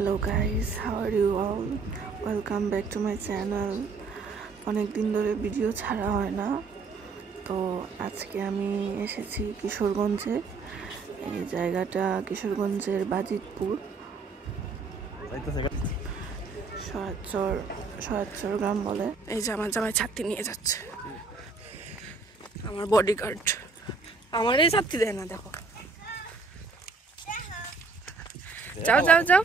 Hello guys, how are you all? Welcome back to my channel. অনেক দিন ধরে video ছাড়া হয় না, তো আজকে আমি এসেছি কিশোরগঞ্জে। এই জায়গাটা কিশোরগঞ্জের বাজিতপুর, সয়াচর গ্রাম বলে। এই যে আমার জামাই ছাত্রী নিয়ে যাচ্ছে, আমার বডিগার্ড। আমার এই ছাত্রী দেয় না, দেখো। যাও যাও যাও।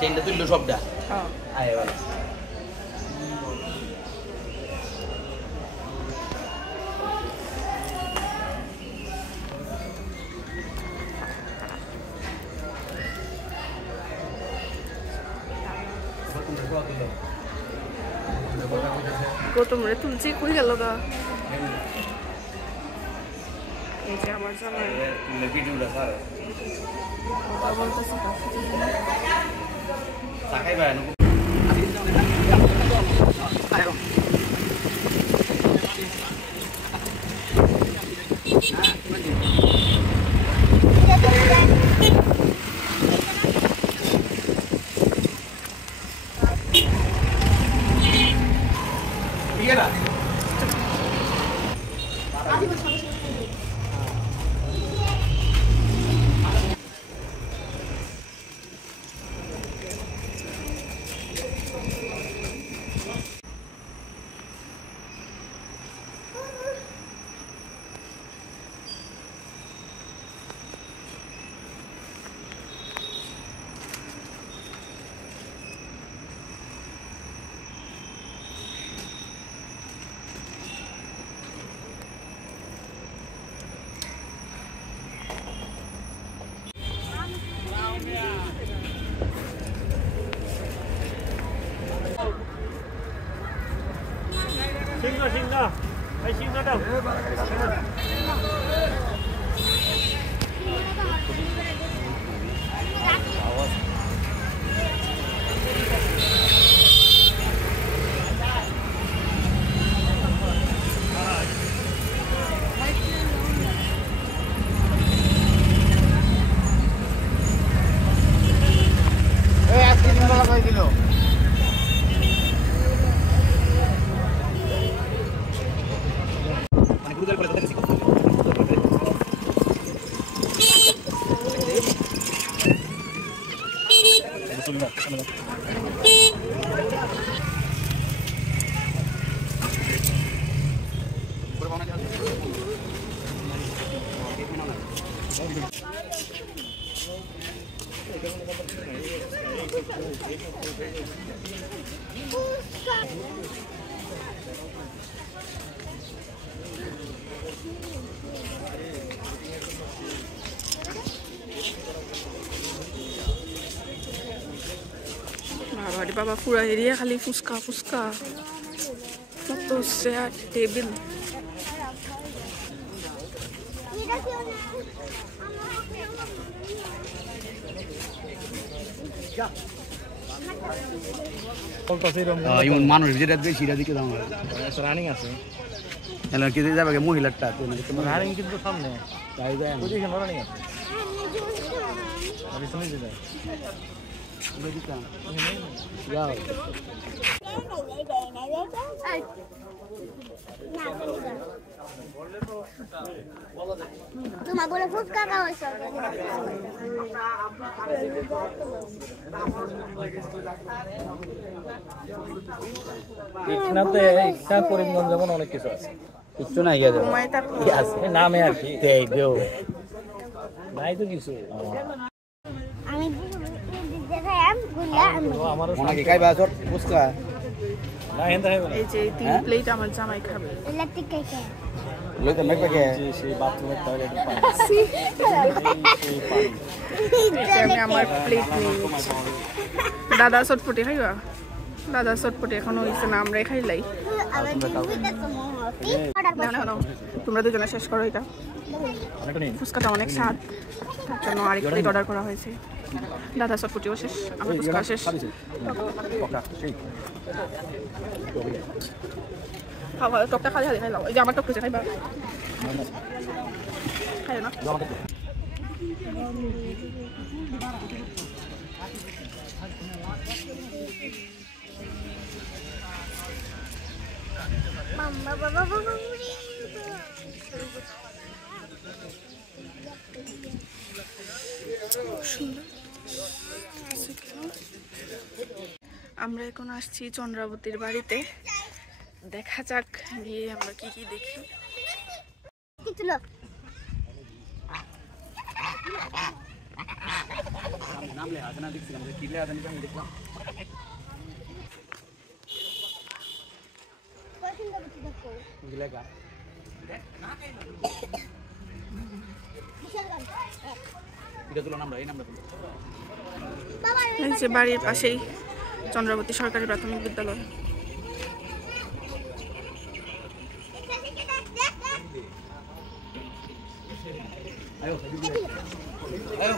চেনটা তুললো সবটা। আয় ভাই গৌতম রে তুলছি, কই গেল গা? এই যে আমার জামাই ভিডিওটা স্যার কথা বলতেছে। তাকাই ভাই Singa, ay singa daw. বাবা বাবা, পুরা এরিয়া খালি ফুচকা ফুচকা, কত চেয়ার টেবিল। মানুষ যেটা বেশি দিকে রানিং আছে কেটে যাবে মহিলারটা রানিং কিন্তু সামনে তাই যায় রানিং আছে তোমার বলে ফুচকা খাওয়া করিমগঞ্জ যেমন অনেক কিছু আছে, কিচ্ছু নাই নামে আর কি নাই তো কিছু। আমি আমারও খাইবা ফুচকা না এন্ডা হবে এই যে 3 প্লেট আমার জামাই খাবে। ইলেকট্রিক কেকে লইতে মেক পাকে সেই বাথরুমের টয়লেটের পানি আমি আমার প্লেট নিয়ে নিচ্ছি। দাদা চটপটি খাইবা? দাদা চটপটি এখনো হইছে না, আমরাই খাইলাই। আবার দুইটা তো মোমোটি অর্ডার না না তোমরা দুজনে শেষ করো এটা। অনেকটা নেই ফুচকাটা অনেক স্বাদ, তার জন্য আরেক প্লেট অর্ডার করা হয়েছে। দাদা চটপটিও শেষ, আমার ফুচকা শেষ। পকা সেই খাওয়া টকটা খালি খালি খাইলাম। এই যে আমার টক খুঁজে খাইবা? খাই না মাম্মা বাবা বাবা আমরা এখন আসছি চন্দ্রাবতীর বাড়িতে। দেখা যাক গিয়ে আমরা কি কি দেখি। কি তুলো নামলে আদনা দেখছিলাম যে কিলে আদনা আমি দেখলাম পছন্দ করতে দেখো গিলেগা বিশাল গান এটা তুলো নামটা এই নামটা তুলো বাবা এই যে বাড়ির পাশেই চন্দ্রাবতী সরকারি প্রাথমিক বিদ্যালয়। আয়ো আয়ো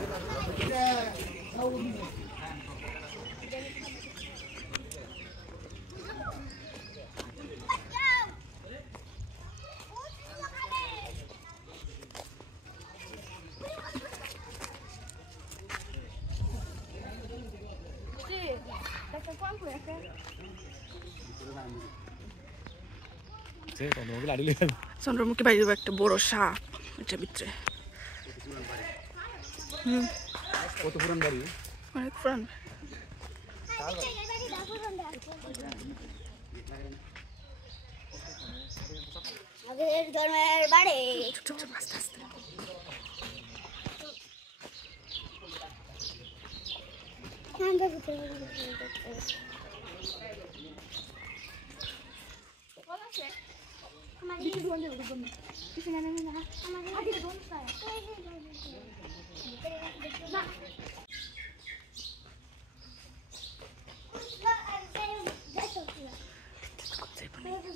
সে তো ওগুলো লাড়িলে চন্দ্রমুখী বাড়ির একটা বড় সাপ এটা ভিতরে। কত পুরান বাড়ি অনেক পুরান। আগের জন্মের বাড়ি চুপ চুপ আস্তে আস্তে। ঠান্ডা ভিতরে আমার দিকে বন্ধ করে বন্ধ কিছু না না না আমার দিকে বন্ধ করে না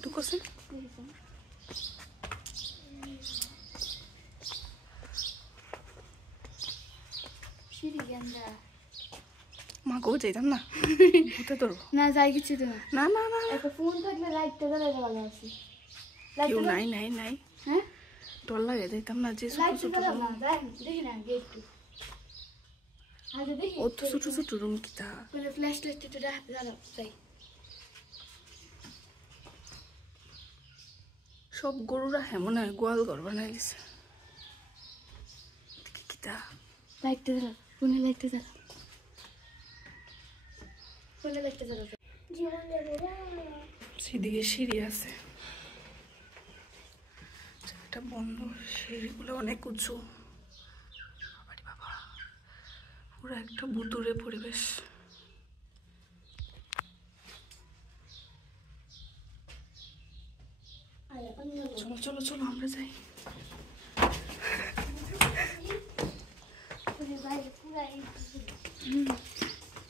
ঢুকছেন মা গো যাইতাম না ভূতে ধরবো না যাই কিছু তো না না না না একটা ফোন থাকলে লাইটটা জ্বালাই ভালো আছে কেউ নাই নাই নাই হ্যাঁ ডর লাগে যাইতাম না যে ছোট লাইটটা ছোট জ্বালাও রুম। না দেখি না একটু আচ্ছা দেখি ও তো ছোট ছোট রুম কিতা মানে ফ্ল্যাশ লাইট একটু জ্বালাও তাই সব গরুরা হেমন হয় গোয়াল ঘর বানাই দিছে কিতা লাইটটা জ্বালাও ফোনে লাইটটা জ্বালাও ফোনে লাইটটা জ্বালাও জীবন যাবে সেদিকে সিঁড়ি আছে, এটা বন্ধ। সিঁড়িগুলো অনেক উঁচু। বাবারে বাবা, পুরো একটা ভুতুড়ে পরিবেশ। চলো চলো চলো আমরা যাই।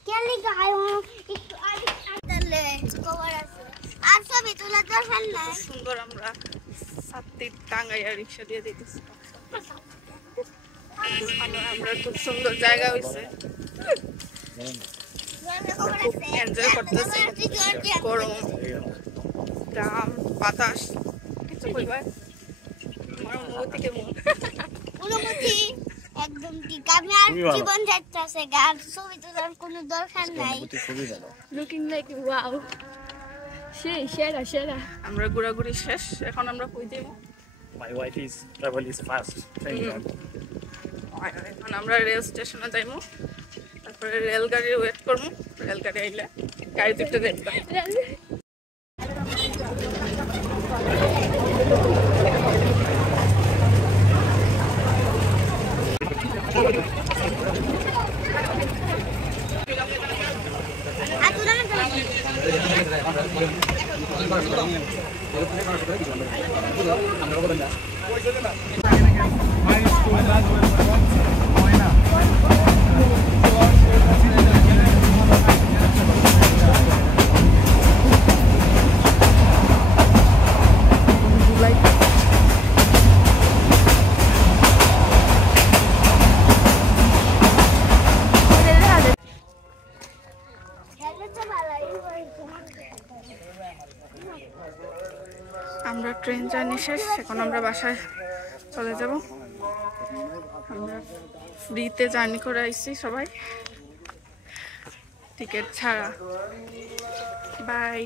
কেলি গায় একটু আগে আদলে কভার আছে আর ছবি তোলা দরকার নাই সুন্দর আমরা সাতটি টাঙ্গাইয়া রিক্সা দিয়ে দিতেছি। আমরা খুব সুন্দর জায়গা হয়েছে, এনজয় করতেছি। গরম দাম বাতাস কিছু কইবা আমার অনুভূতি কেমন? অনুমতি একদম ঠিক। আমি আর জীবন যাচ্ছে গান ছবি তোলার কোনো দরকার নাই। খুবই ভালো লুকিং লাইক ওয়াও সেই সেরা সেরা আমরা ঘোরাঘুরি শেষ, এখন আমরা কই যাবো? My wife is travel is fast এখন আমরা রেল স্টেশনে যাইমু, তারপরে রেলগাড়ি ওয়েট করবো। রেলগাড়ি আইলে গাড়িতে একটা দেখবা। আর তোরা না আমরা ট্রেন জার্নি শেষ, এখন আমরা বাসায় চলে যাব। আমরা ফ্রিতে জার্নি করে আইছি সবাই, টিকিট ছাড়া। বাই।